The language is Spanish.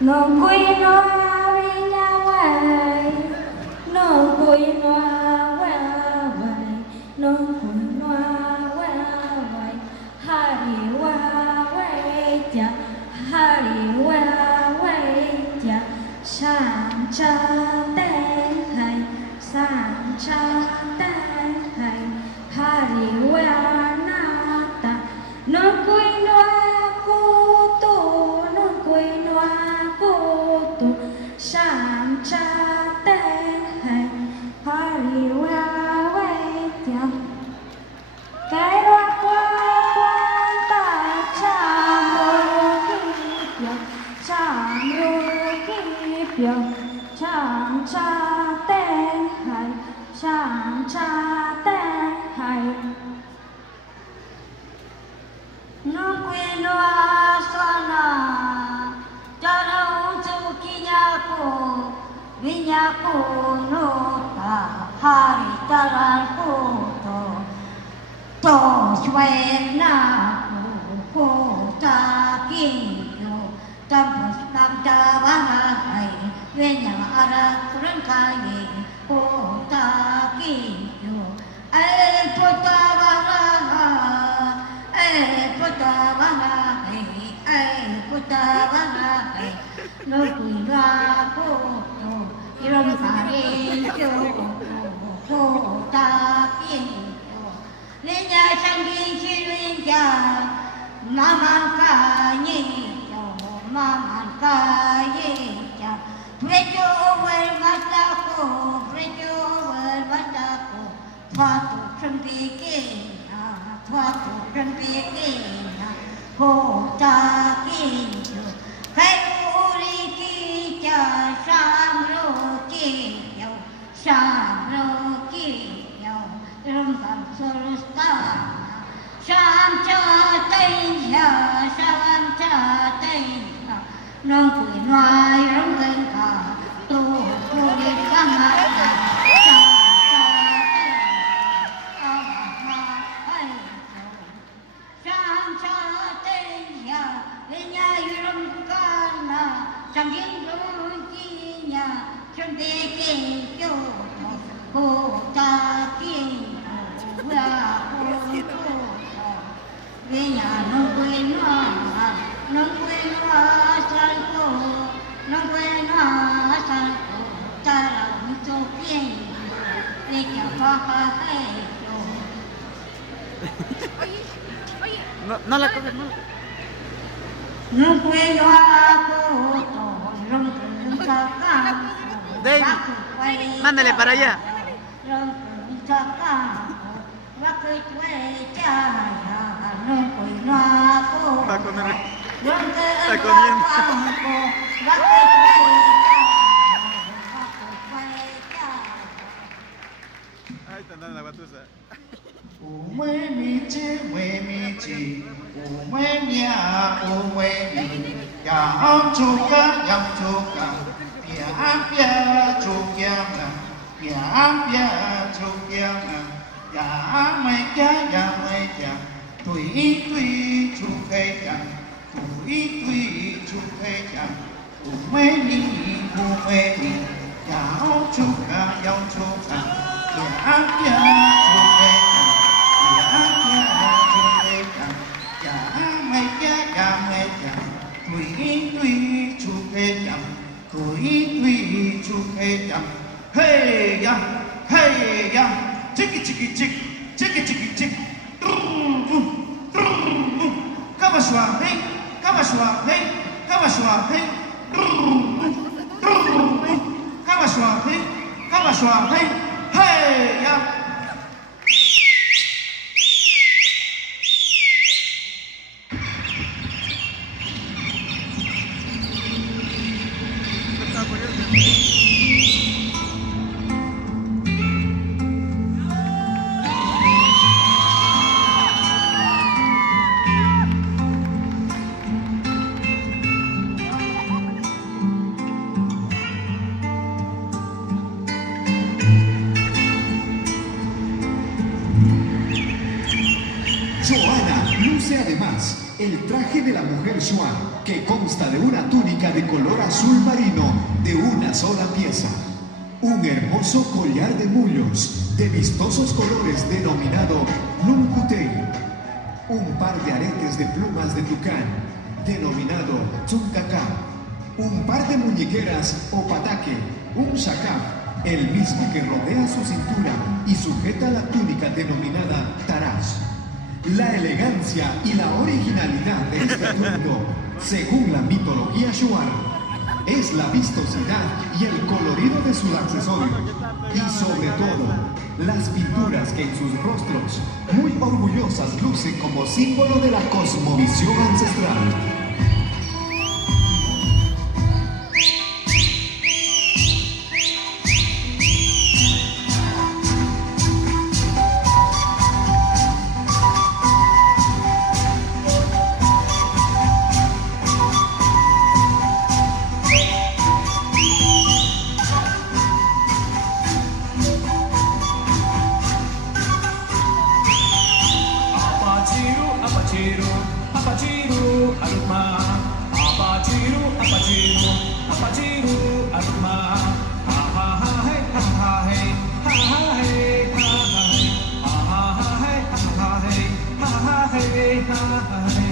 nó quy nó với nhau vậy nó quy nó vậy nó quy nó vậy hari wa vậy cha hari wa vậy cha sang cha tên hay sang cha tên hay hari wa nata nó quy nó cô tu nó quy nó cô tu sang cha tên hay hari wa vậy cha cái ra qua quan ta chạm mô kịp dọc chạm mô kịp dọc chạm cha tên hay chạm cha tên hay nó quên loa sana cho đâu chu ki nhà cô vi nhà cô nô ta hari taran cô to xoay na cô ta kinh yo tâm ta ba hai về nhà ara kuran khai cô ta kinh yo ai cô ta ba ai cô ta ba ai cô ta ba nó quỳ loa cô iron khai yo cô ta kinh lên nhà sang đi chi lên nhà mama ca nhị mama ca nhị cha prejo wer mata ko prejo wer mata ko thoa tu chân bi ke thoa tu chân bi ke cô ta ki khai uri ki cha sang ro ki yo sang ro ki Rum tam sorsta Sam cha tây ya sam cha tây Nong quỷ noai rong lên cả Tu cô đi cam hạ Cha cha tây Ai Sam cha tây ya Lên nhà rum kana Sam yên rong chi nhà Chân đê kê chô Cô ta kinh về nhà nó quên nó san cô nó quên nó san cô ta làm cho kiên về nhà papa hay No la coges, no. nó quên nó cô to rong sa ca David, mándale para allá. rong sa ca va que tué cha no coi no cô Va a comer. rong que Está comiendo. va que tué cha Ahí está andando la batusa. 有妹咪姐，妹咪姐，有妹命，有妹命，养猪干，养猪干，别别猪干啊，别别猪干啊，养没家，养没家，对对猪开家，对对猪开家，有妹咪，有妹咪，养猪干，养猪干，别别猪开家。Hey ya, hey ya, chiki chiki chik, chiki chiki chik, kama shwa hey, kama shwa hey, kama shwa hey, kama shwa hey, kama shwa hey, hey ya. además el traje de la mujer Shuar, que consta de una túnica de color azul marino de una sola pieza, un hermoso collar de mullos de vistosos colores denominado Nunkutei, un par de aretes de plumas de tucán denominado Tsunkaka, un par de muñequeras o pataque, un shakaf, el mismo que rodea su cintura y sujeta la túnica denominada Tarash. La elegancia y la originalidad de este atuendo, según la mitología Shuar, es la vistosidad y el colorido de sus accesorios y sobre todo las pinturas que en sus rostros muy orgullosas lucen como símbolo de la cosmovisión ancestral. Hey,